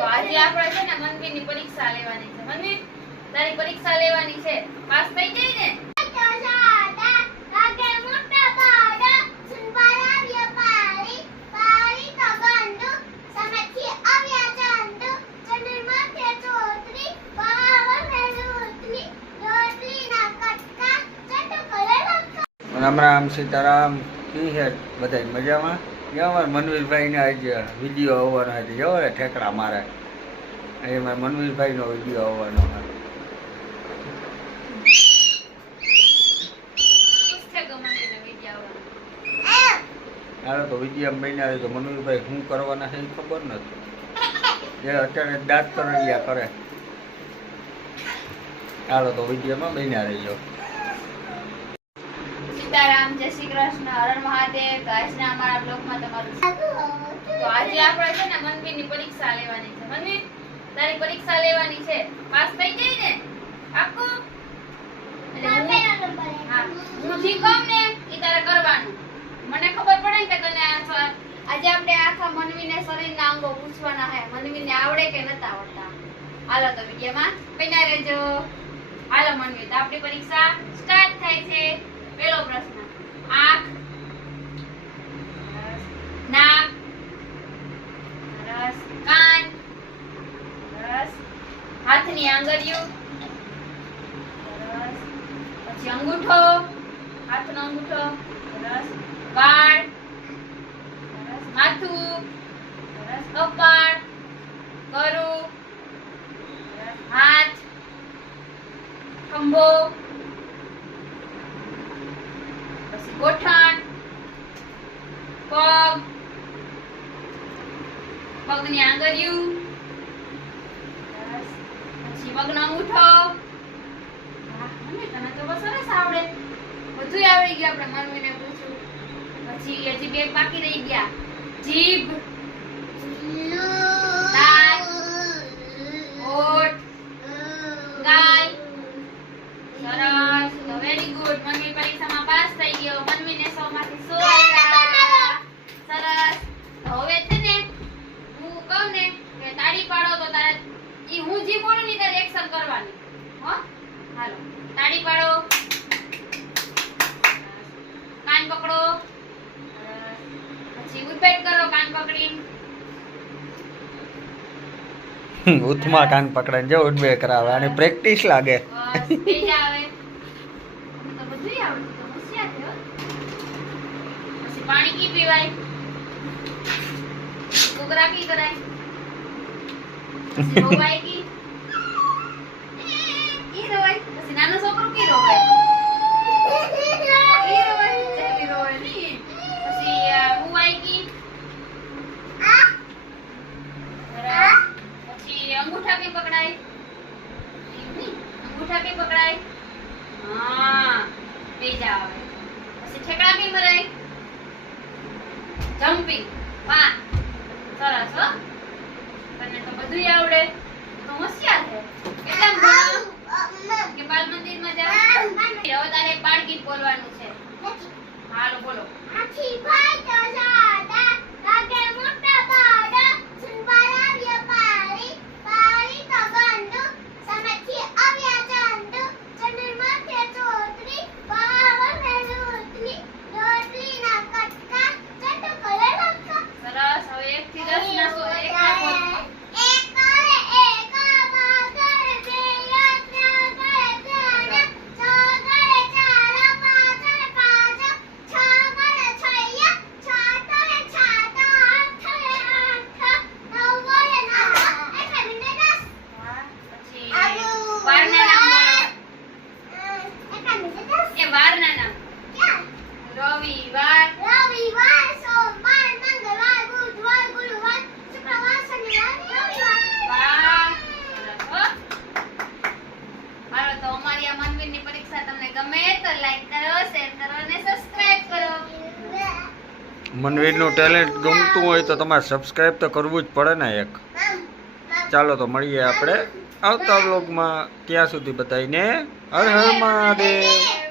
તો આજે આપણે છે ને મનવીરની પરીક્ષા લેવાની છે. મનવી તારી પરીક્ષા લેવાની છે, પાસ થઈ ગઈ ને? રામ રામ સીતારામ. કી છે બધા મજામાં? અમારે મનવીરભાઈને આજે વિડીયો આવવાનો હતો. જો ઠેકડા મારે એ મારા મનવીરભાઈનો વિડીયો આવવાનો હતો. હાલો તો વિડીયો બન્યા તો મનવીરભાઈ શું કરવાના છે એ ખબર નથી. જે અત્યારે દાંત કરડિયા કરે. હાલો તો વિડીયોમાં બન્યા રહીજો. સીતારામ, જય શ્રી કૃષ્ણ, હર હર મહાદેવ. તો આજના અમારા બ્લોગમાં તમારું તો આજે આપણે છે ને મનવીરની પરીક્ષા લેવાની છે. મનવી તારી પરીક્ષા લેવાની છે, પાસ થઈ ગઈ ને? આખો હું જી કહું ને એ તારે કરવાનું. મને ખબર પડે કે તને આજે આપણે આખા મનવીને શરીરના અંગો પૂછવાના છે. મનવીને આવડે કે નથી આવડતા. હાલો તો વિડીયોમાં બન્યા રહેજો. હાલો મનવી, તો આપણી પરીક્ષા સ્ટાર્ટ થાય છે. પહેલો પ્રશ્ન, આંખ, નાક, રસ, કાન, રસ, હાથની આંગળીઓ, રસ, પછી અંગૂઠો, હાથનો અંગૂઠો, રસ, વાળ, રસ, માથું, રસ, કપાળ, ગળું, રસ, હાથ, ખંભો, ગોઠણ, પગ, પગની આંગળીઓ, પછી પગનો અંગૂઠો. તને તો બસ સરસ આવડે, બધું આવડી ગયું. આપણે મનવીને પૂછ્યું. પછી હજી બે બાકી રહી ગયા. જીભ, દાંત, હોઠ, ગાલ. સરસ, તો વેરી ગુડ. મનવી પરીક્ષામાં પાસ થઈ ગયો. મનવીને 100 માંથી 100 આવ્યા. સરસ. તો હવે છે ને હું કહું ને કે તાળી પાડો તો તારે ઈ હું જે બોલું ને તારે એક્શન કરવાની. હો, હાલો તાળી પાડો. કાન પકડો. પછી ઉઠબેઠ કરો કાન પકડીને. ઉથમાં કાન પકડાને જો ઉઠબે કરાવે અને પ્રેક્ટિસ લાગે. બસ થઈ આવે. તો બધું આવડતું તો હોશિયાર થયો. પછી પાણી કી પીવાય, ઘૂઘરા કી કરાય, પછી રોવાય કી ઈ રોવાય. પછી નાનો છોકરો કી રોવાય, ઈ રોવાય, જેવી રોવાય ની. પછી હુવાય કી, પછી અંગૂઠા કી પકડાય, અંગૂઠા કી પકડાય. હા, બેજા આવે. પછી ઠેકડા કી મરાય, જમ્પિંગ. વાહ, સરસ હો. તને તો બધું આવડે. તો હોશિયાર છે. કેટલા ભણો કે બાલ મંદિરમાં જાવ? હવે તારે બાળગીત બોલવાનું છે. હાલો બોલો. આછી ભાઈ તો સાડા લાગે મોટા બાડા સુનવાળા પારી પારી તો ગંડુ સમથી આવ્યા ચંદુ ચંદુર માથે ચોતરી પાવને રોટલી રોટલી ના કટકા ચટુ કરે લખા. સરસ. હવે 1 થી 10 ના 100 એક આપો. એક કરે એક બા કરે બે યાત્રા કરે ત્રણ છ કરે ચાર પાંચ કરે પાંચ છ કરે છૈયા છ કરે છાત આઠ કરે આઠ નવ કરે નવ એટલે બિંદે 10. પછી વારના નામ બોલો. એટલે બિંદે 10 એ વારના નામ. ક્યાં? રવિવાર, રવિવાર, સોમવાર, મંગળવાર, બુધવાર, ગુરુવાર, શુક્રવાર, શનિવાર, રવિવાર. વાહ, સરસ હો. હાલો તો અમારી આ મનવીરની પરીક્ષા તમને ગમે તો લાઈક કરો, શેર કરો અને સબસ્ક્રાઇબ કરો. મનવીરનું ટેલેન્ટ ગમતું હોય તો તમારે સબસ્ક્રાઇબ તો કરવું જ પડે ને એક. ચાલો તો મળીએ આપણે આવતા વ્લોગમાં. ત્યાં સુધી બધાને હર હર મહાદેવ.